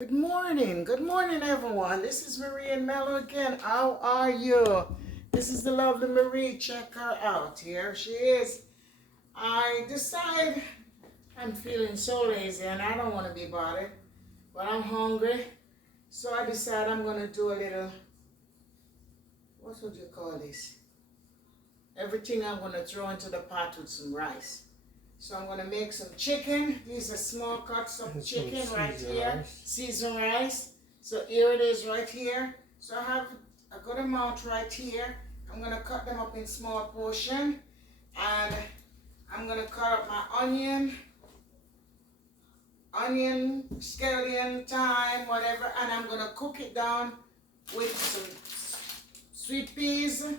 Good morning everyone. This is Marie and Mello again. How are you? This is the lovely Marie. Check her out. Here she is. I decide I'm feeling so lazy and I don't want to be bothered, but I'm hungry. So I decide I'm going to do a little, what would you call this? Everything I'm going to throw into the pot with some rice. So I'm going to make some chicken. These are small cuts of chicken right here. Seasoned rice. So here it is right here. So I have a good amount right here. I'm going to cut them up in small portion. And I'm going to cut up my onion, scallion, thyme, whatever. And I'm going to cook it down with some sweet peas and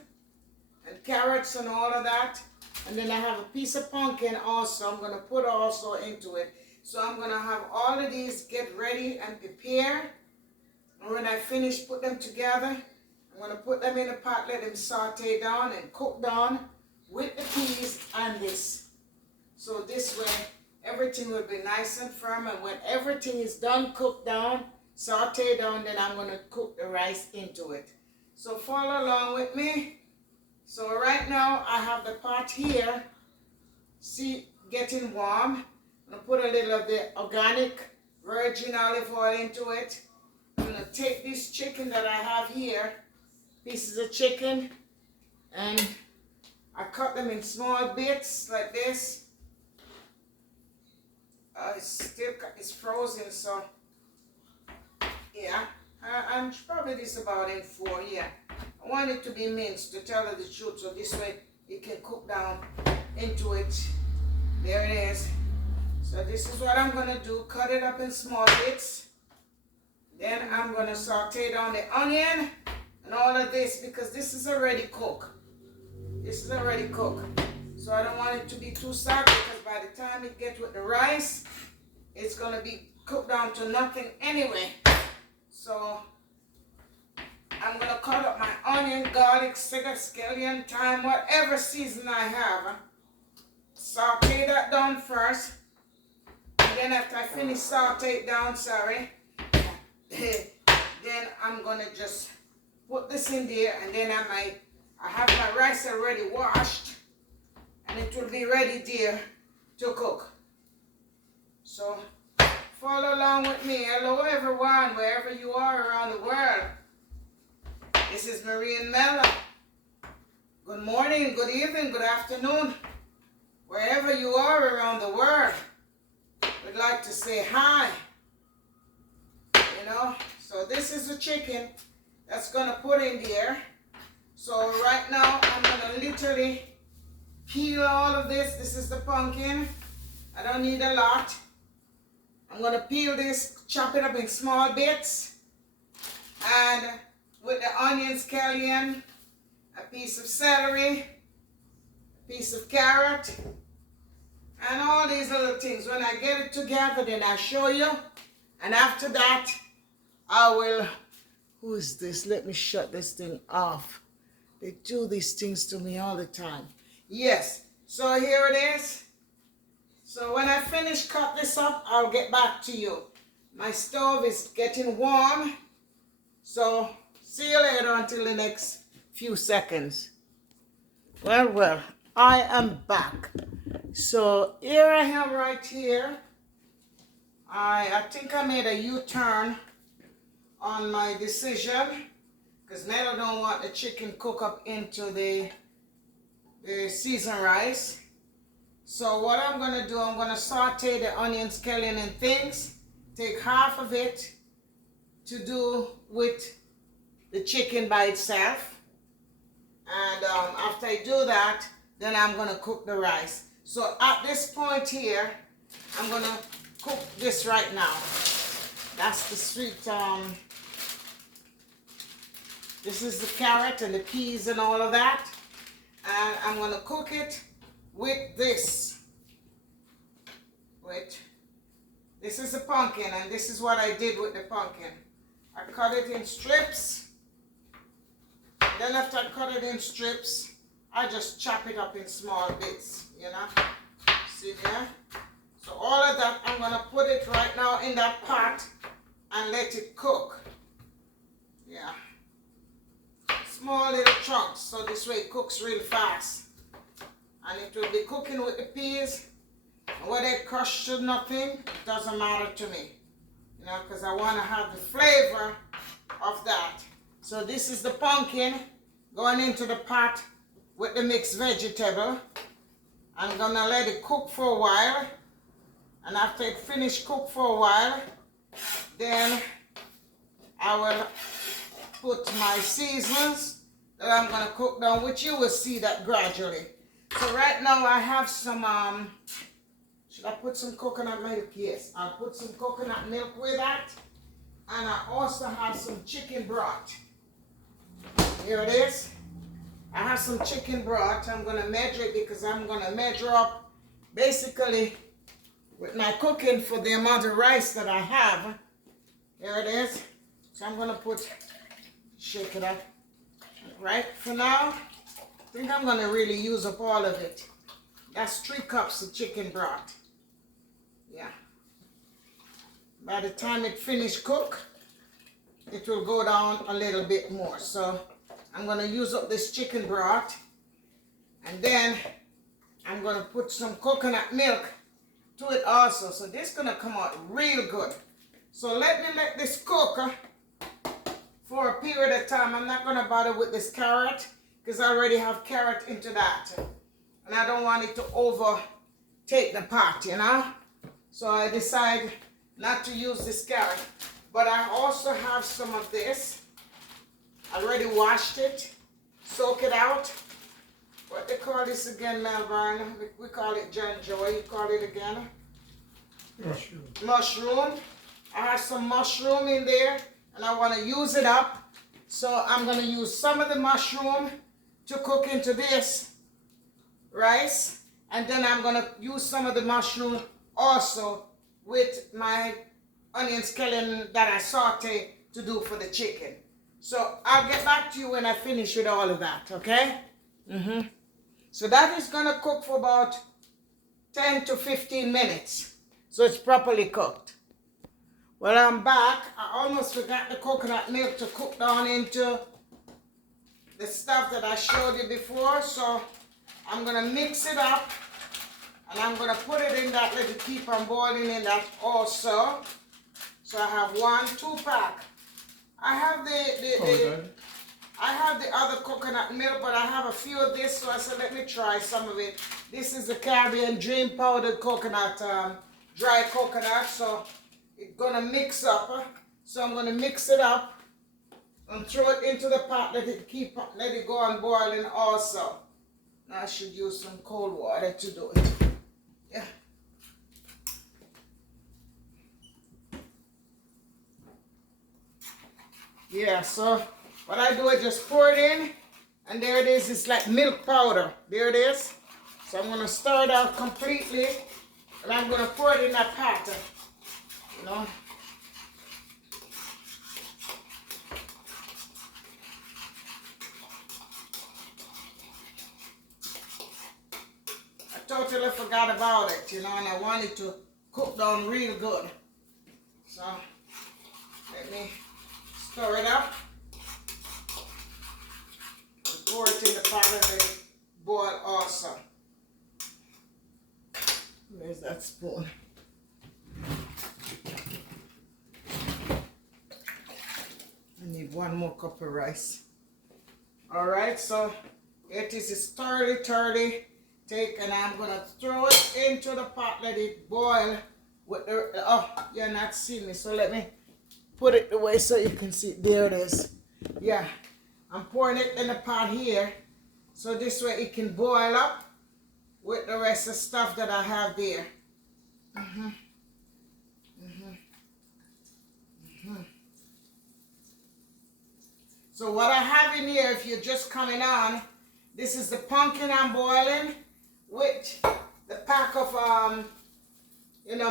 carrots and all of that. And then I have a piece of pumpkin also. I'm going to put also into it. So I'm going to have all of these get ready and prepared. And when I finish put them together, I'm going to put them in a pot, let them saute down and cook down with the peas and this. So this way, everything will be nice and firm. And when everything is done, cooked down, saute down, then I'm going to cook the rice into it. So follow along with me. So right now I have the pot here, see, getting warm. I'm going to put a little of the organic virgin olive oil into it. I'm going to take this chicken that I have here, pieces of chicken, and I cut them in small bits like this. It's frozen, so yeah. I'm probably this about in 4, yeah. I want it to be minced, to tell you the truth, so this way it can cook down into it. There it is. So this is what I'm going to do. Cut it up in small bits. Then I'm going to saute down the onion and all of this because this is already cooked. This is already cooked. So I don't want it to be too soft because by the time it gets with the rice, it's going to be cooked down to nothing anyway. So I'm going to cut up my onion, garlic, sugar, scallion, thyme, whatever season I have. Saute that down first. And then after I finish saute it down, then I'm going to just put this in there. And then I have my rice already washed. And it will be ready there to cook. So follow along with me. Hello everyone, wherever you are around the world. This is Marie and Mello. Good morning, good evening, good afternoon. Wherever you are around the world, we'd like to say hi. You know, so this is the chicken that's going to put in there. So right now, I'm going to literally peel all of this. This is the pumpkin. I don't need a lot. I'm going to peel this, chop it up in small bits. And with the onion, scallion, a piece of celery, a piece of carrot, and all these little things. When I get it together, then I'll show you. And after that, I will, who is this? Let me shut this thing off. They do these things to me all the time. Yes, so here it is. So when I finish cut this up, I'll get back to you. My stove is getting warm. So see you later until the next few seconds. Well, I am back. So here I am right here. I think I made a U-turn on my decision because Mello don't want the chicken cook up into the seasoned rice. So what I'm going to do, I'm going to saute the onion, scallion and things. Take half of it to do with the chicken by itself. And after I do that, then I'm going to cook the rice. So at this point here, I'm going to cook this right now. That's the sweet, this is the carrot and the peas and all of that. And I'm going to cook it with this. This is the pumpkin, and this is what I did with the pumpkin. I cut it in strips. Then after I cut it in strips, I just chop it up in small bits, you know. See there? So all of that, I'm going to put it right now in that pot and let it cook. Yeah. Small little chunks, so this way it cooks real fast. And it will be cooking with the peas. Whether it crushed or nothing, it doesn't matter to me. You know, because I want to have the flavor of that. So this is the pumpkin going into the pot with the mixed vegetable. I'm gonna let it cook for a while. And after it finished cook for a while, then I will put my seasonings that I'm gonna cook down, which you will see that gradually. So right now I have some, should I put some coconut milk? Yes, I'll put some coconut milk with that. And I also have some chicken broth. Here it is. I have some chicken broth. I'm gonna measure it because I'm gonna measure up basically with my cooking for the amount of rice that I have. Here it is. So I'm gonna shake it up. Right, for now, I think I'm gonna really use up all of it. That's 3 cups of chicken broth. Yeah. By the time it finished cook, it will go down a little bit more. So I'm gonna use up this chicken broth, and then I'm gonna put some coconut milk to it also. So this is gonna come out real good. So let this cook for a period of time. I'm not gonna bother with this carrot because I already have carrot into that. And I don't want it to overtake the pot, you know? So I decide not to use this carrot. But I also have some of this. I already washed it, soak it out. What they call this again, Melbourne? We call it John Joy. You call it again? Mushroom. Mushroom. I have some mushroom in there, and I want to use it up. So I'm going to use some of the mushroom to cook into this rice. And then I'm going to use some of the mushroom also with my onion scallion that I saute to do for the chicken. So I'll get back to you when I finish with all of that, okay? So that is going to cook for about 10 to 15 minutes. So it's properly cooked. Well, I'm back. I almost forgot the coconut milk to cook down into the stuff that I showed you before. So I'm going to mix it up. And I'm going to put it in that little keep on boiling in that also. So I have 2 pack. I have I have the other coconut milk, but I have a few of this, so I said let me try some of it. This is the Caribbean Dream powdered coconut, dry coconut, so it's gonna mix up. So I'm gonna mix it up and throw it into the pot, let it go on boiling also. Now I should use some cold water to do it. Yeah. Yeah, so what I do is just pour it in, and there it is. It's like milk powder. There it is. So I'm going to stir it out completely, and I'm going to pour it in that pot. You know. I totally forgot about it, you know, and I want it to cook down real good. So let me stir it up. Pour it in the pot and let it boil also. Where's that spoon? I need 1 more cup of rice. Alright, so it is sturdy. And I'm gonna throw it into the pot, let it boil with the, oh, you're not seeing me, so let me put it away so you can see. There it is. Yeah, I'm pouring it in the pot here, so this way it can boil up with the rest of the stuff that I have there. So what I have in here, if you're just coming on, this is the pumpkin I'm boiling with the pack of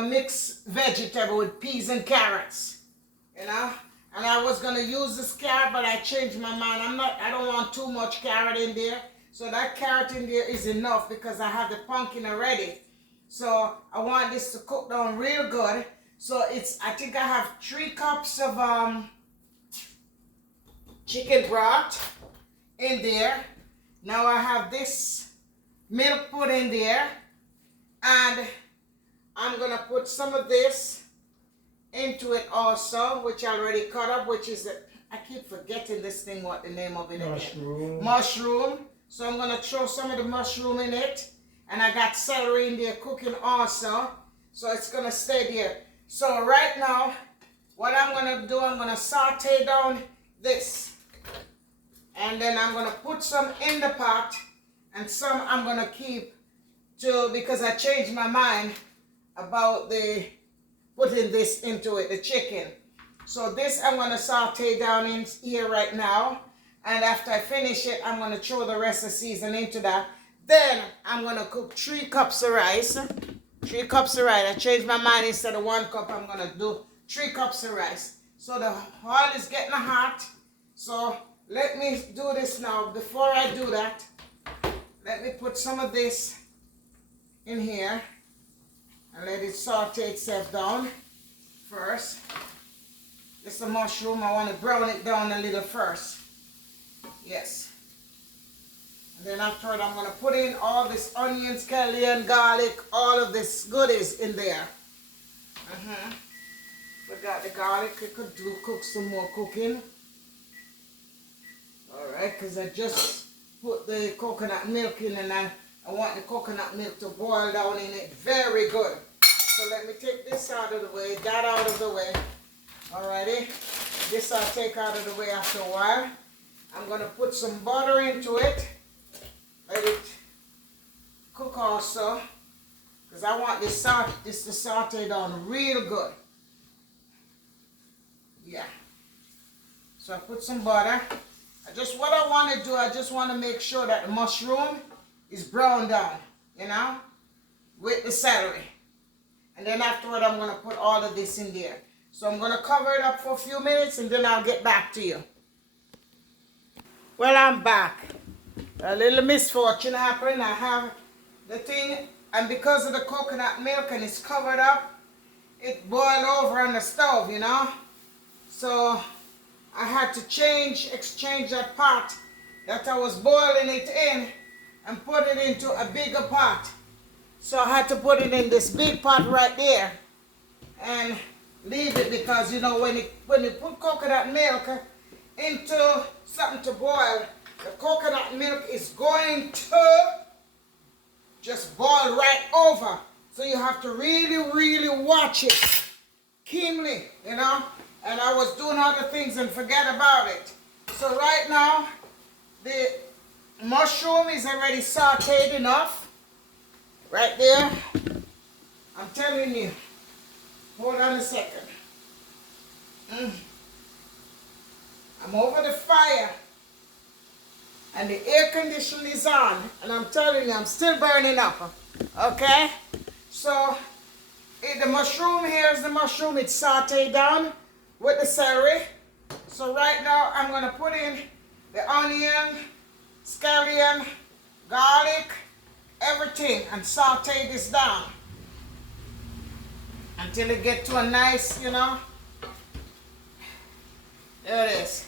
mixed vegetable with peas and carrots, you know. And I was gonna use this carrot, but I changed my mind. I don't want too much carrot in there. So that carrot in there is enough because I have the pumpkin already. So I want this to cook down real good. So I think I have 3 cups of chicken broth in there. Now I have this milk put in there, and I'm gonna put some of this into it also, which I already cut up, which is I keep forgetting this thing, what the name of it is. Mushroom. Mushroom. So I'm gonna throw some of the mushroom in it, and I got celery in there cooking also, so it's gonna stay there. So right now, what I'm gonna do, I'm gonna saute down this, and then I'm gonna put some in the pot, and some I'm gonna keep because I changed my mind about putting this into it, the chicken. So this I'm gonna saute down in here right now, and after I finish it, I'm gonna throw the rest of the season into that. Then I'm gonna cook 3 cups of rice. 3 cups of rice. I changed my mind, instead of 1 cup, I'm gonna do 3 cups of rice. So the oil is getting hot. So let me do this now. Before I do that, let me put some of this in here and let it saute itself down first. This is the mushroom. I want to brown it down a little first. Yes. And then afterward, I'm going to put in all this onion, scallion, garlic, all of this goodies in there. Forgot the garlic. I could cook some more cooking. Alright, because I just put the coconut milk in, and I want the coconut milk to boil down in it very good. So let me take this out of the way, that out of the way. Alrighty, this I'll take out of the way after a while. I'm going to put some butter into it. Let it cook also, because I want this to saute down real good. Yeah. So I put some butter. What I want to do, I just want to make sure that the mushroom is browned down, you know, with the celery. And then afterward, I'm going to put all of this in there. So I'm going to cover it up for a few minutes, and then I'll get back to you. Well, I'm back. A little misfortune happened. I have the thing, and because of the coconut milk and it's covered up, it boiled over on the stove, you know. So I had to exchange that pot that I was boiling it in and put it into a bigger pot. So I had to put it in this big pot right there and leave it, because you know when you put coconut milk into something to boil, the coconut milk is going to just boil right over. So you have to really, really watch it keenly, you know. And I was doing other things and forget about it. So right now, the mushroom is already sauteed enough. Right there. I'm telling you. Hold on a second. I'm over the fire. And the air conditioner is on. And I'm telling you, I'm still burning up. Okay? So, the mushroom, here's the mushroom. It's sauteed down with the celery. So right now I'm going to put in the onion, scallion, garlic, everything, and saute this down until it gets to a nice, you know. There it is.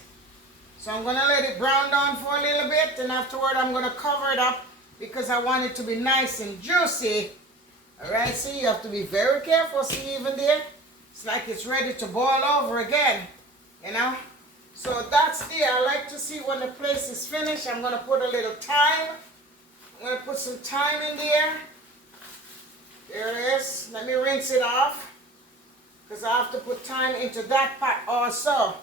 So I'm going to let it brown down for a little bit, and afterward I'm going to cover it up because I want it to be nice and juicy. Alright, see, you have to be very careful. See, even there, it's like it's ready to boil over again, you know. So that's there. I like to see when the place is finished. I'm going to put a little thyme. I'm going to put some thyme in there. There it is. Let me rinse it off, because I have to put thyme into that pot also.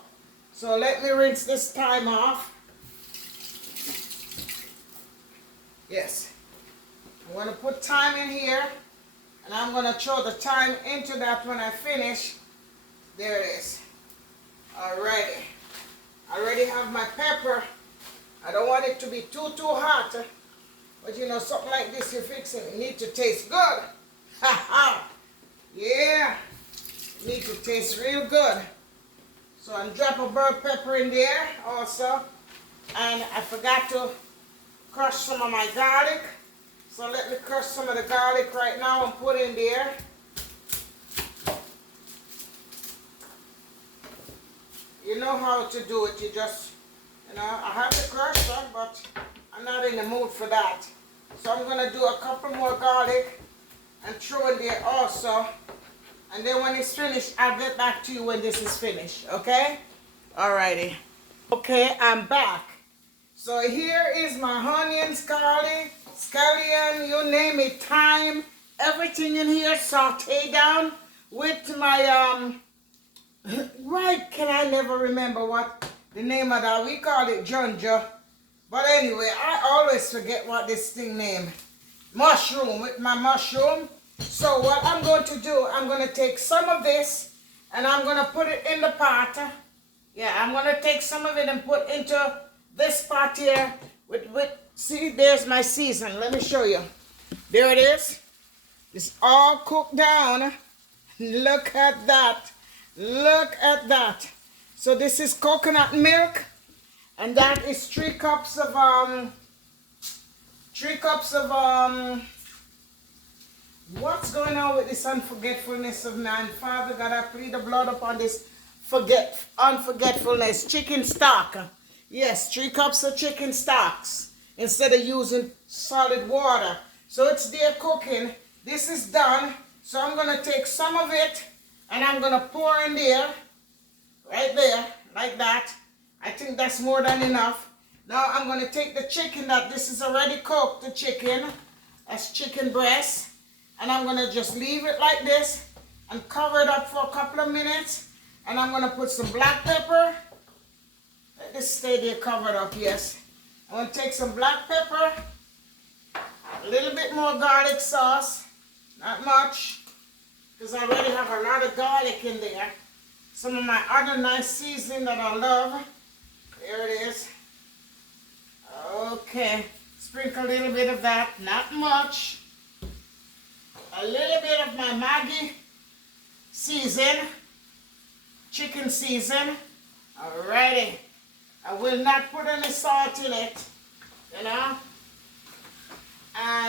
So let me rinse this thyme off. Yes. I'm going to put thyme in here, and I'm going to throw the thyme into that when I finish. There it is. Alrighty. I already have my pepper. I don't want it to be too hot. But you know, something like this you're fixing, it needs to taste good. Ha ha! Yeah! It needs to taste real good. So I'm dropping a bell pepper in there also. And I forgot to crush some of my garlic. So let me crush some of the garlic right now and put in there. You know how to do it. You just, I have the crusher, but I'm not in the mood for that. So I'm going to do a couple more garlic and throw in there also. And then when it's finished, I'll get back to you when this is finished, okay? Alrighty. Okay, I'm back. So here is my onions, garlic, scallion, you name it, thyme, everything in here, saute down with my, right, can I never remember what the name of that, we call it ginger. But anyway, I always forget what this thing named. Mushroom, with my mushroom. So what I'm going to do, I'm going to take some of this and I'm going to put it in the pot. Yeah, I'm going to take some of it and put into this pot here. See, there's my season. Let me show you. There it is. It's all cooked down. Look at that. Look at that. So this is coconut milk. And that is 3 cups of, what's going on with this unforgetfulness of man? Father God, I plead the blood upon this unforgetfulness. Chicken stock. Yes, 3 cups of chicken stocks instead of using solid water. So it's there cooking. This is done. So I'm going to take some of it and I'm going to pour in there. Right there, like that. I think that's more than enough. Now I'm going to take the chicken that this is already cooked, the chicken. That's chicken breast. And I'm going to just leave it like this and cover it up for a couple of minutes. And I'm going to put some black pepper. Let this stay there covered up, yes. I'm going to take some black pepper, a little bit more garlic sauce, not much, because I already have a lot of garlic in there. Some of my other nice seasoning that I love. There it is. Okay, sprinkle a little bit of that, not much. A little bit of my Maggi season, chicken season. Alrighty. I will not put any salt in it, And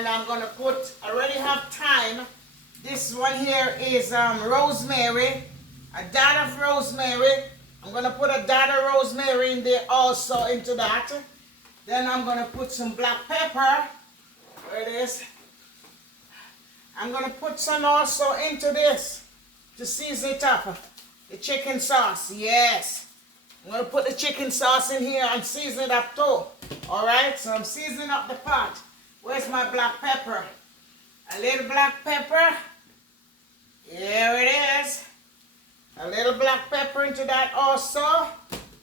I'm going to put, I already have thyme. This one here is rosemary, a dot of rosemary. I'm going to put a dot of rosemary in there also into that. Then I'm going to put some black pepper. There it is. I'm going to put some also into this to season it up. The chicken sauce, yes. I'm going to put the chicken sauce in here and season it up too. Alright, so I'm seasoning up the pot. Where's my black pepper? A little black pepper. Here it is. A little black pepper into that also.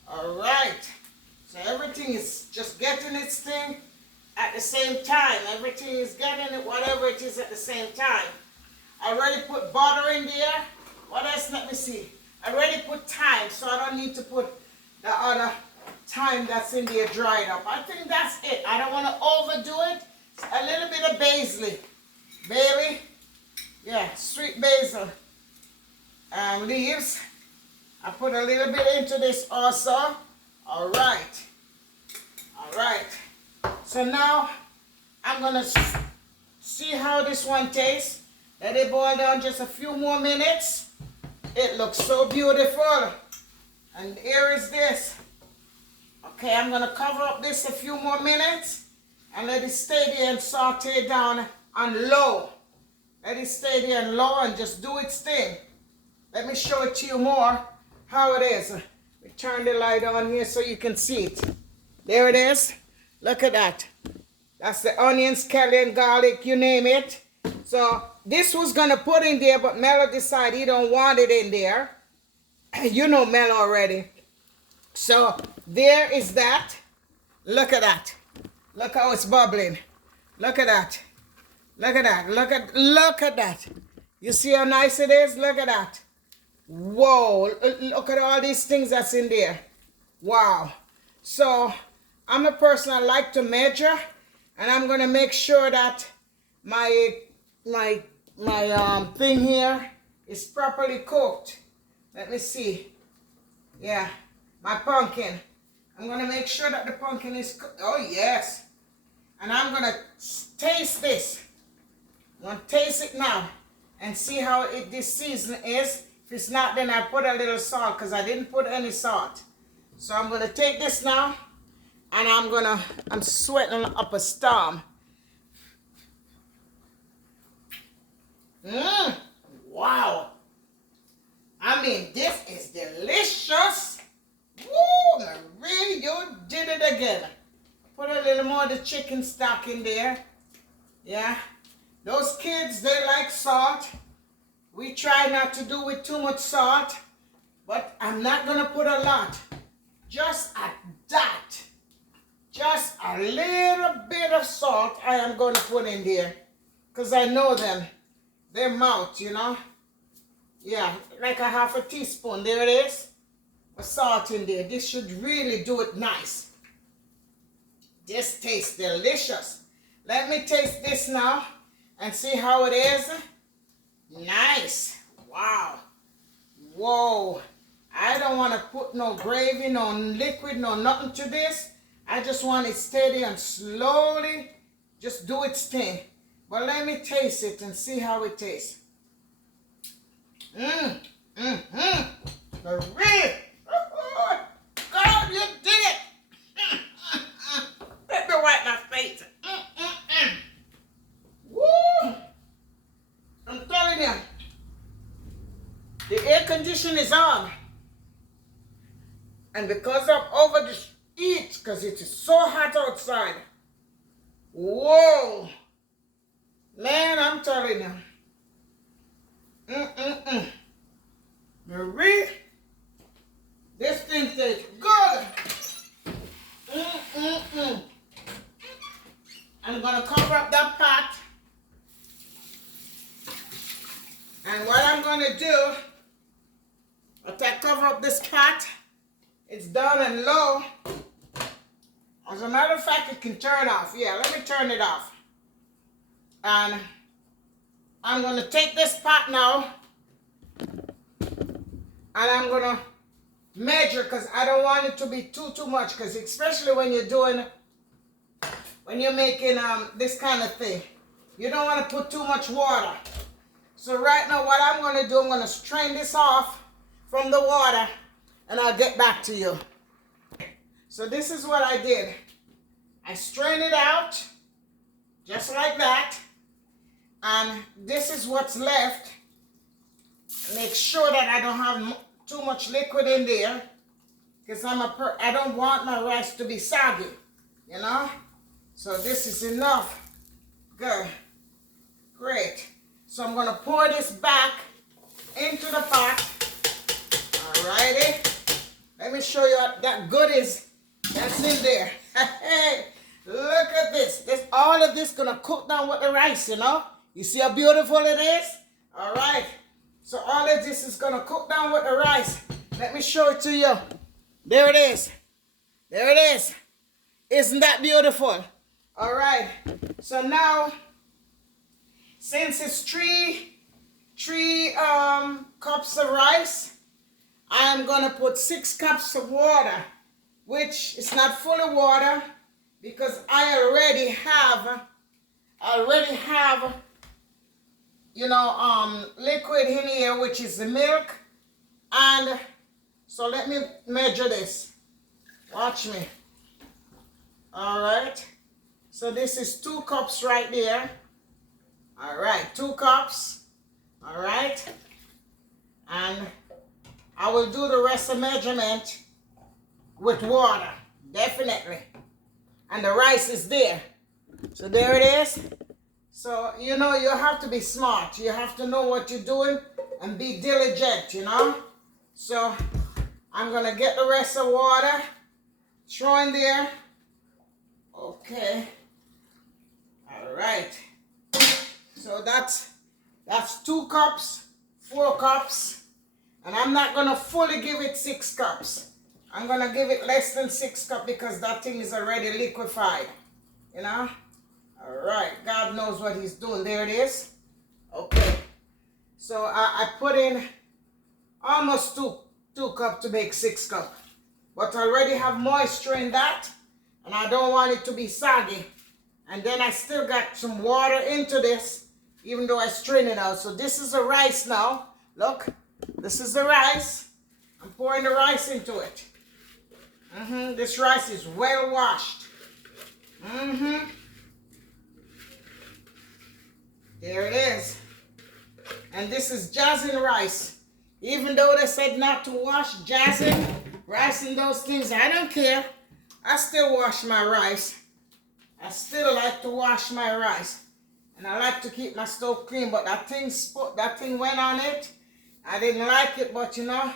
Alright. So everything is just getting its thing at the same time. Everything is getting it, whatever it is at the same time. I already put butter in there. What else? Let me see. I already put thyme, so I don't need to put the other thyme that's in there dried up. I think that's it. I don't want to overdo it. A little bit of basil. Bailey. Yeah, sweet basil. Leaves. I put a little bit into this also. Alright. Alright. So now I'm going to see how this one tastes. Let it boil down just a few more minutes. It looks so beautiful. And here is this. Okay, I'm going to cover up this a few more minutes and let it stay there and saute down on low. Let it stay there on low and just do its thing. Let me show it to you more how it is. Let me turn the light on here so you can see it. There it is. Look at that. That's the onions, scallion, garlic, you name it. So this was going to put in there, but Mello decided he don't want it in there. You know Mello already. So there is that. Look at that. Look how it's bubbling. Look at that. Look at that. Look at that. You see how nice it is? Look at that. Whoa. Look at all these things that's in there. Wow. So I'm a person I like to measure, and I'm going to make sure that my thing here is properly cooked. Let me see. Yeah, my pumpkin. I'm going to make sure that the pumpkin is cooked. Oh, yes. And I'm going to taste this. I'm going to taste it now and see how this season is. If it's not, then I put a little salt because I didn't put any salt. So I'm going to take this now and I'm sweating up a storm. Wow. I mean, this is delicious. Woo, Marie, you did it again. Put a little more of the chicken stock in there. Yeah. Those kids, they like salt. We try not to do with too much salt, but I'm not going to put a lot. Just at that. Just a little bit of salt I am going to put in there. Because I know them. Their mouth, you know. Yeah, like a half a teaspoon. There it is. Of salt in there. This should really do it nice. This tastes delicious. Let me taste this now and see how it is. Nice. Wow. Whoa. I don't want to put no gravy, no liquid, no nothing to this. I just want it steady and slowly just do its thing. But let me taste it and see how it tastes. The real. God, you did it. Let me wipe my face. Woo. I'm telling you, the air conditioner is on. And because I'm over the heat, because it is so hot outside. Whoa. Man, I'm telling you. Marie, this thing tastes good. I'm going to cover up that pot. And what I'm going to do, after I cover up this pot, it's down and low. As a matter of fact, it can turn off. Yeah, let me turn it off. And I'm going to take this pot now. And I'm going to measure because I don't want it to be too much. Because especially when you're making this kind of thing. You don't want to put too much water. So right now what I'm going to do, I'm going to strain this off from the water. And I'll get back to you. So this is what I did. I strained it out. Just like that. And this is what's left. Make sure that I don't have too much liquid in there. Because I don't want my rice to be soggy. You know? So this is enough. Good. Great. So I'm going to pour this back into the pot. Alrighty. Let me show you that goodies that's in there. Hey, look at this. All of this going to cook down with the rice, you know? You see how beautiful it is? All right. So all of this is going to cook down with the rice. Let me show it to you. There it is. There it is. Isn't that beautiful? All right. So now, since it's three cups of rice, I am going to put 6 cups of water, which is not full of water because I already have, you know, liquid in here, which is the milk. And so let me measure this. Watch me. All right. So this is 2 cups right there. All right, 2 cups. All right. And I will do the rest of measurement with water, definitely. And the rice is there. So there it is. So, you know, you have to be smart. You have to know what you're doing and be diligent, you know. So I'm going to get the rest of water, throw in there. Okay. All right. So that's 2 cups, 4 cups. And I'm not going to fully give it 6 cups. I'm going to give it less than 6 cups because that thing is already liquefied. You know? All right. God knows what he's doing. There it is. Okay. So I put in almost 2 cups to make 6 cups. But I already have moisture in that. And I don't want it to be soggy. And then I still got some water into this, even though I strained it out. So this is the rice now. Look, This is the rice. I'm pouring the rice into it. This rice is well washed. There it is. And this is jasmine rice. Even though they said not to wash jasmine, rice and those things, I don't care. I still wash my rice. I still like to wash my rice. And I like to keep my stove clean, but that thing went on it. I didn't like it, but you know,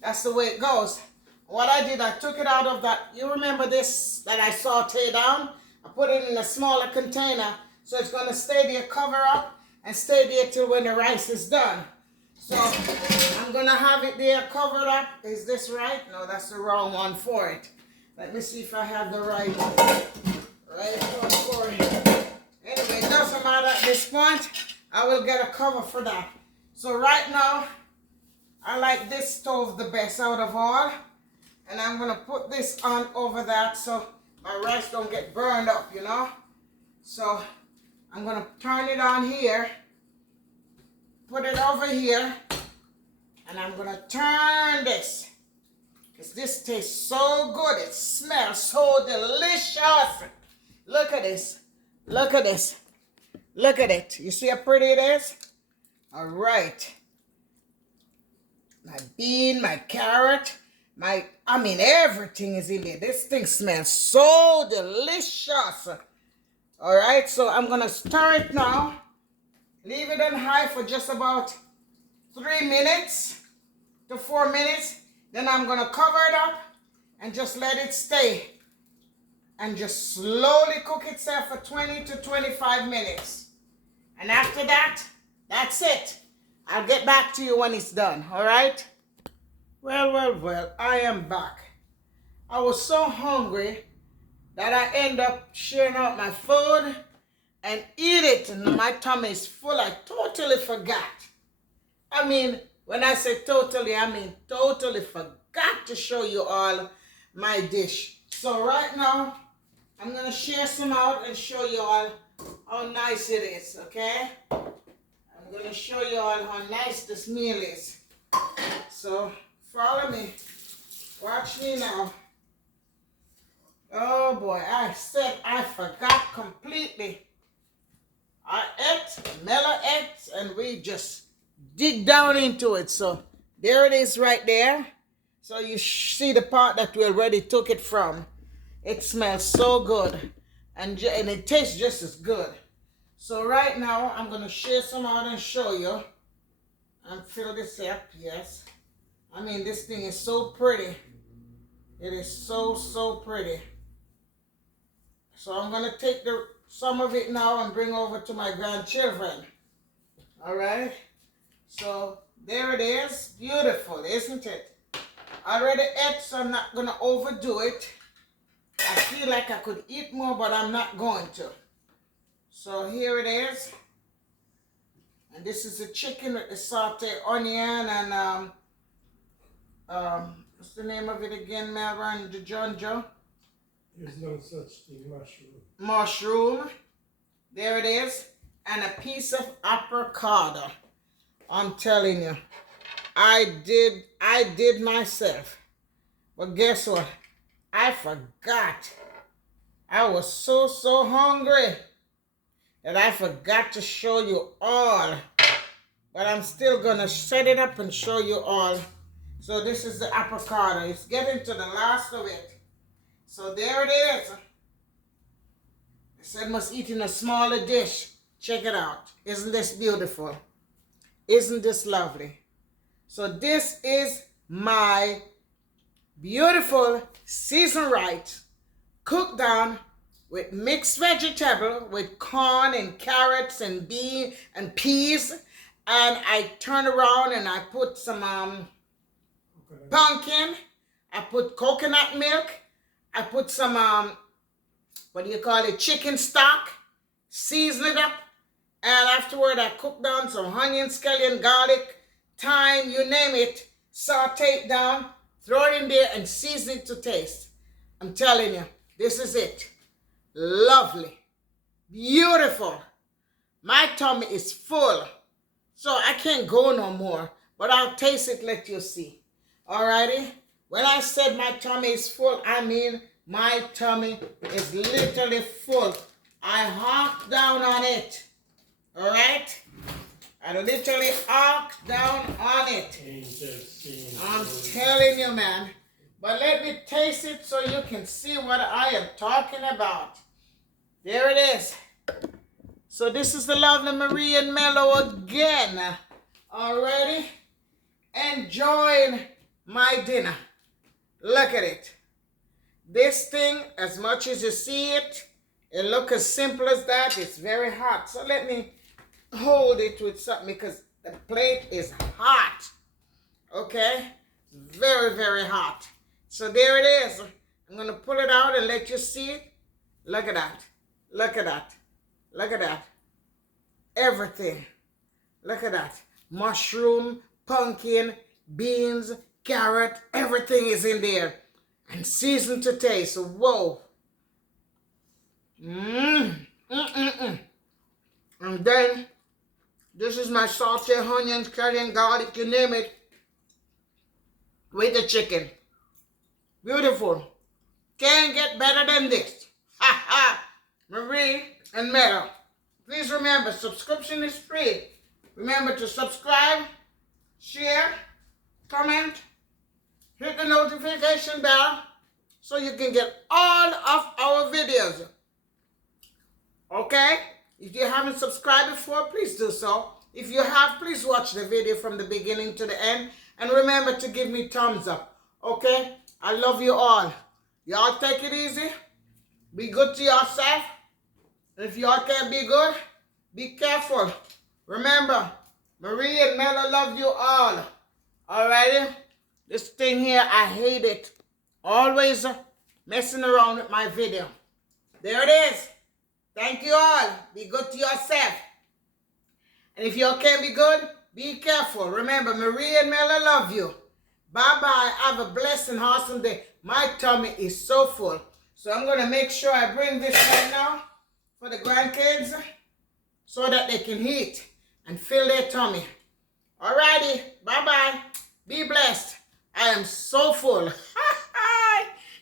that's the way it goes. What I did, I took it out of that. You remember this that I sauteed down? I put it in a smaller container, so it's going to stay there, cover up, and stay there till when the rice is done. So I'm going to have it there covered up. Is this right? No, that's the wrong one for it. Let me see if I have the right one for it. Anyway, it doesn't matter at this point. I will get a cover for that. So right now, I like this stove the best out of all. And I'm going to put this on over that so my rice don't get burned up, you know. So I'm going to turn it on here. Put it over here. And I'm going to turn this. Because this tastes so good. It smells so delicious. Look at this. Look at this. Look at it. You see how pretty it is? All right. My bean, my carrot, everything is in there. This thing smells so delicious. All right, so I'm going to stir it now. Leave it on high for just about 3 minutes to 4 minutes. Then I'm going to cover it up and just let it stay. And just slowly cook itself for 20 to 25 minutes. And after that, that's it. I'll get back to you when it's done, all right? Well, I am back. I was so hungry that I end up sharing out my food and eat it, and my tummy is full. I totally forgot. I mean, when I say totally, I mean totally forgot to show you all my dish. So right now, I'm going to share some out and show you all how nice it is, okay? I'm going to show you all how nice this meal is. So, follow me. Watch me now. Oh boy, I said I forgot completely. I ate, Mela ate, and we just dig down into it. So, there it is right there. So, you see the part that we already took it from. It smells so good. And it tastes just as good. So right now, I'm going to share some out and show you. And fill this up, yes. I mean, this thing is so pretty. It is so pretty. So I'm going to take some of it now and bring over to my grandchildren. All right? So there it is. Beautiful, isn't it? I already ate, so I'm not going to overdo it. I feel like I could eat more, but I'm not going to. So here it is. And this is the chicken with the sauteed onion and, what's the name of it again, Melbourne? The Joe? There's no such thing, mushroom. Mushroom. There it is. And a piece of avocado. I'm telling you. I did myself. But guess what? I forgot. I was so hungry that I forgot to show you all. But I'm still going to set it up and show you all. So this is the avocado. It's getting to the last of it. So there it is. I said must eat in a smaller dish. Check it out. Isn't this beautiful? Isn't this lovely? So this is my beautiful seasoned rice cooked down with mixed vegetable with corn and carrots and beans and peas. And I turn around and I put some pumpkin. I put coconut milk. I put some, chicken stock. Season it up. And afterward I cook down some onion, scallion, garlic, thyme, you name it. Saute it down. Throw it in there and season it to taste. I'm telling you, this is it. Lovely. Beautiful. My tummy is full. So I can't go no more. but I'll taste it, let you see. Alrighty? When I said my tummy is full, I mean my tummy is literally full. I hawk down on it. Alright? I literally hawk down on it. I'm telling you, man. But let me taste it so you can see what I am talking about. There it is. So this is the lovely Marie and Mellow again. Already enjoying my dinner. Look at it. This thing, as much as you see it, it looks as simple as that. It's very hot. So let me hold it with something because the plate is hot. Okay? Very, very hot. So there it is. I'm going to pull it out and let you see it. Look at that. Look at that. Look at that. Everything. Look at that. Mushroom, pumpkin, beans, carrot, everything is in there. And seasoned to taste. Whoa. And then, this is my sauteed onions, Cajun garlic, you name it, with the chicken. Beautiful. Can't get better than this. Ha ha. Marie and Meadow. Please remember, subscription is free. Remember to subscribe, share, comment, hit the notification bell so you can get all of our videos. Okay? If you haven't subscribed before, please do so. If you have, please watch the video from the beginning to the end. And remember to give me thumbs up. Okay? I love you all. Y'all take it easy. Be good to yourself. If y'all can't be good, be careful. Remember, Marie and Mella love you all. Alrighty? This thing here, I hate it. Always messing around with my video. There it is. Thank you all. Be good to yourself. And if y'all can't be good, be careful. Remember, Marie and Mella love you. Bye-bye. Have a blessed and awesome day. My tummy is so full. So I'm going to make sure I bring this right now for the grandkids so that they can eat and fill their tummy. Alrighty. Bye-bye. Be blessed. I am so full.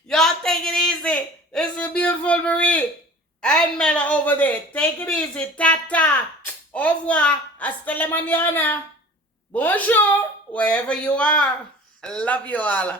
Y'all take it easy. This is beautiful Marie and Mela over there. Take it easy. Ta-ta. Au revoir. Hasta la mañana. Bonjour. Wherever you are. I love you all.